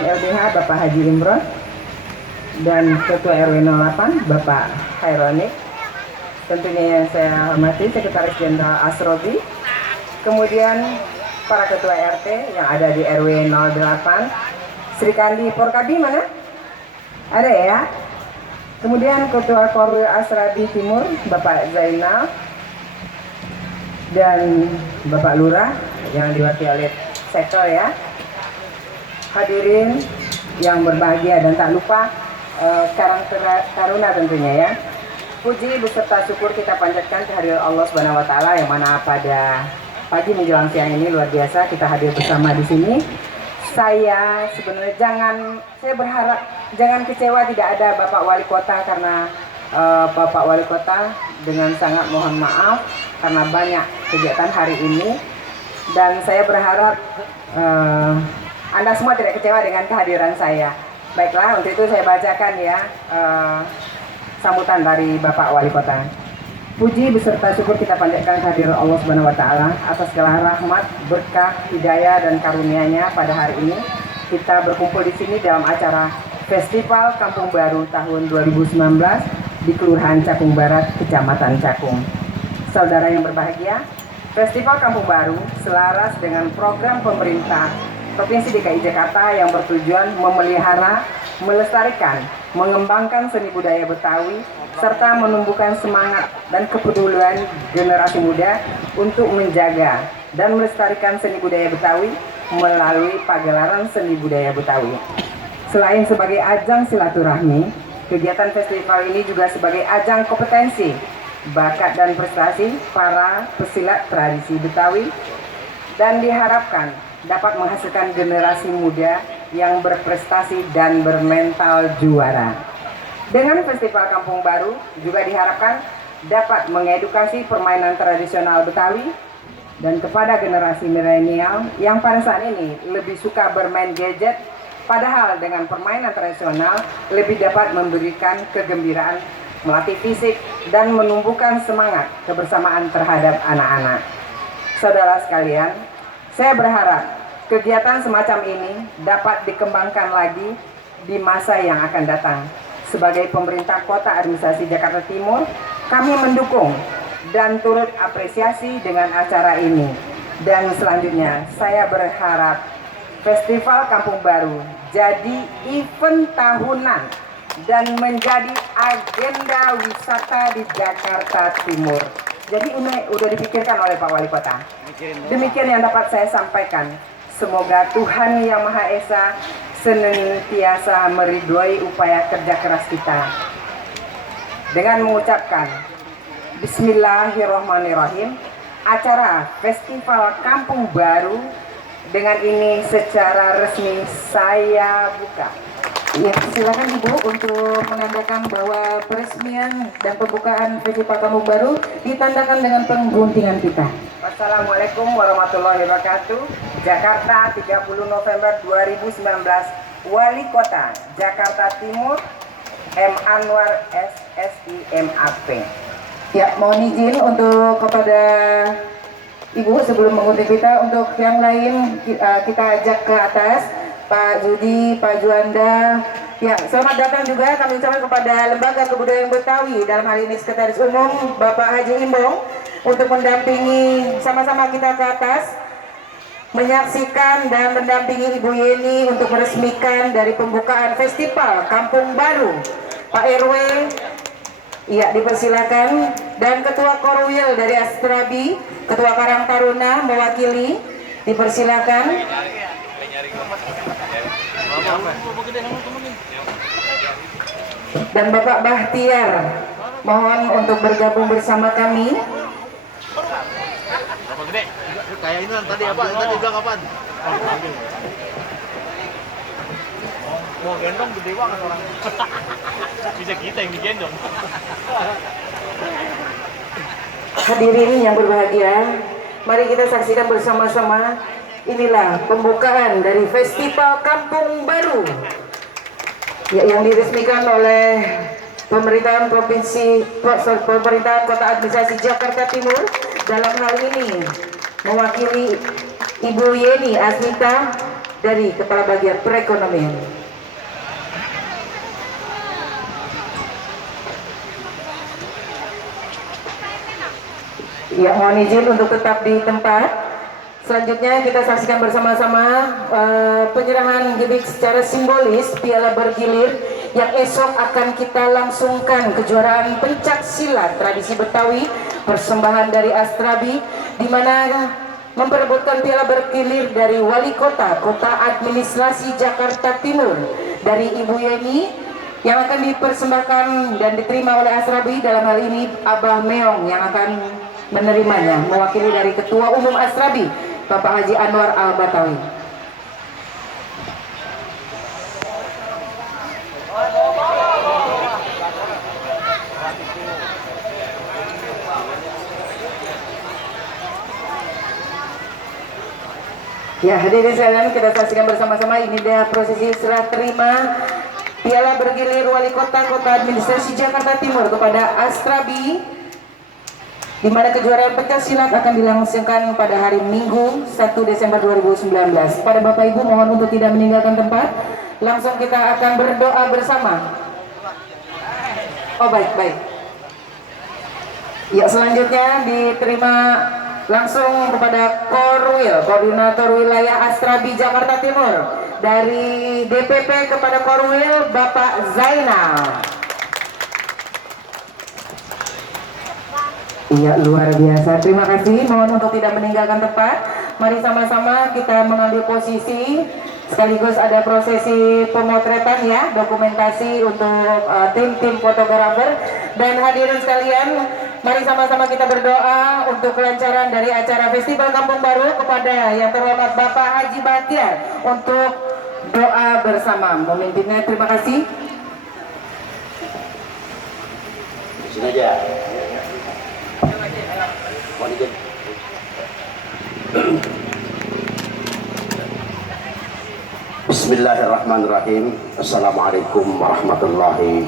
LBH Bapak Haji Imron dan Ketua RW 08 Bapak Khaironik. Tentunya yang saya hormati Sekretaris Jenderal Asrobi, kemudian para Ketua RT yang ada di RW 08, Sri Kandi Porkadi mana? Ada ya? Kemudian Ketua Korwil Asrabi Timur Bapak Zainal dan Bapak Lurah yang diwakili oleh sektor ya. Hadirin yang berbahagia dan tak lupa Karang Taruna tentunya ya. Puji beserta syukur kita panjatkan kehadiran Allah Subhanahu wa taala yang mana pada pagi menjelang siang ini luar biasa kita hadir bersama di sini. Saya sebenarnya saya berharap jangan kecewa tidak ada Bapak Wali Kota karena Bapak Wali Kota dengan sangat mohon maaf karena banyak kegiatan hari ini, dan saya berharap Anda semua tidak kecewa dengan kehadiran saya. Baiklah, untuk itu saya bacakan ya sambutan dari Bapak Wali Kota. Puji beserta syukur kita panjatkan kehadiran Allah Subhanahu wa taala atas segala rahmat, berkah, hidayah dan karunia-Nya pada hari ini. Kita berkumpul di sini dalam acara Festival Kampung Baru tahun 2019 di Kelurahan Cakung Barat, Kecamatan Cakung. Saudara yang berbahagia, Festival Kampung Baru selaras dengan program pemerintah Provinsi DKI Jakarta yang bertujuan memelihara, melestarikan, mengembangkan seni budaya Betawi, serta menumbuhkan semangat dan kepedulian generasi muda untuk menjaga dan melestarikan seni budaya Betawi melalui pagelaran seni budaya Betawi. Selain sebagai ajang silaturahmi, kegiatan festival ini juga sebagai ajang kompetensi, bakat dan prestasi para pesilat tradisi Betawi dan diharapkan dapat menghasilkan generasi muda yang berprestasi dan bermental juara. Dengan Festival Kampung Baru juga diharapkan dapat mengedukasi permainan tradisional Betawi dan kepada generasi milenial yang pada saat ini lebih suka bermain gadget, padahal dengan permainan tradisional lebih dapat memberikan kegembiraan, melatih fisik, dan menumbuhkan semangat kebersamaan terhadap anak-anak. Saudara sekalian, saya berharap kegiatan semacam ini dapat dikembangkan lagi di masa yang akan datang. Sebagai pemerintah Kota Administrasi Jakarta Timur, kami mendukung dan turut apresiasi dengan acara ini. Dan selanjutnya, saya berharap Festival Kampung Baru jadi event tahunan dan menjadi agenda wisata di Jakarta Timur. Jadi ini sudah dipikirkan oleh Pak Wali Kota. Demikian yang dapat saya sampaikan. Semoga Tuhan Yang Maha Esa senantiasa meridhoi upaya kerja keras kita. Dengan mengucapkan Bismillahirrahmanirrahim, acara Festival Kampung Baru dengan ini secara resmi saya buka. Ya, silakan Ibu untuk menandakan bahwa peresmian dan pembukaan Festival Kampung Baru ditandakan dengan pengguntingan kita. Wassalamualaikum warahmatullahi wabarakatuh. Jakarta, 30 November 2019. Wali Kota Jakarta Timur, M. Anwar SSI MAP. Ya, mohon izin untuk kepada Ibu sebelum mengunting kita, untuk yang lain kita ajak ke atas. Pak Judi, Pak Juanda, ya, selamat datang juga kami ucapkan kepada Lembaga Kebudayaan Betawi, dalam hal ini Sekretaris Umum Bapak Haji Imbong, untuk mendampingi sama-sama kita ke atas, menyaksikan dan mendampingi Ibu Yeni untuk meresmikan dari pembukaan Festival Kampung Baru. Pak RW, iya dipersilakan, dan Ketua Korwil dari Asrabi, Ketua Karang Taruna mewakili, dipersilakan. Dan Bapak Bahtiar mohon untuk bergabung bersama kami. Bapak Gede, kayak ini tadi apa? Tadi bilang kapan? Mau gendong gede banget orang. Bisa kita yang digendong. Hadirin yang berbahagia, mari kita saksikan bersama-sama. Inilah pembukaan dari Festival Kampung Baru ya, yang diresmikan oleh pemerintahan Kota Administrasi Jakarta Timur, dalam hal ini mewakili Ibu Yeni Asmita dari Kepala Bagian Perekonomian. Ya, mohon izin untuk tetap di tempat. Selanjutnya kita saksikan bersama-sama penyerahan gimmick secara simbolis piala bergilir yang esok akan kita langsungkan kejuaraan pencak silat tradisi Betawi persembahan dari Astrabi, di mana memperebutkan piala bergilir dari Wali Kota Administrasi Jakarta Timur dari Ibu Yeni yang akan dipersembahkan dan diterima oleh Astrabi. Dalam hal ini Abah Meong yang akan menerimanya mewakili dari Ketua Umum Astrabi Bapak Haji Anwar Al-Batawi. Ya, hadirin sekalian, kita saksikan bersama-sama ini dia prosesi serah terima piala bergilir Wali Kota Administrasi Jakarta Timur kepada Astrabi, di mana kejuaraan pencak silat akan dilangsungkan pada hari Minggu 1 Desember 2019. Pada Bapak Ibu mohon untuk tidak meninggalkan tempat. Langsung kita akan berdoa bersama. Oh, baik. Ya, selanjutnya diterima langsung kepada Korwil, Koordinator Wilayah Astrabi Jakarta Timur. Dari DPP kepada Korwil Bapak Zainal. Iya, luar biasa. Terima kasih. Mohon untuk tidak meninggalkan tempat. Mari sama-sama kita mengambil posisi. Sekaligus ada prosesi pemotretan ya, dokumentasi untuk tim-tim fotografer. Dan hadirin sekalian, mari sama-sama kita berdoa untuk kelancaran dari acara Festival Kampung Baru kepada yang terhormat Bapak Haji Bahtiar untuk doa bersama memimpinnya. Terima kasih. Sini aja. Bismillahirrahmanirrahim. Assalamualaikum warahmatullahi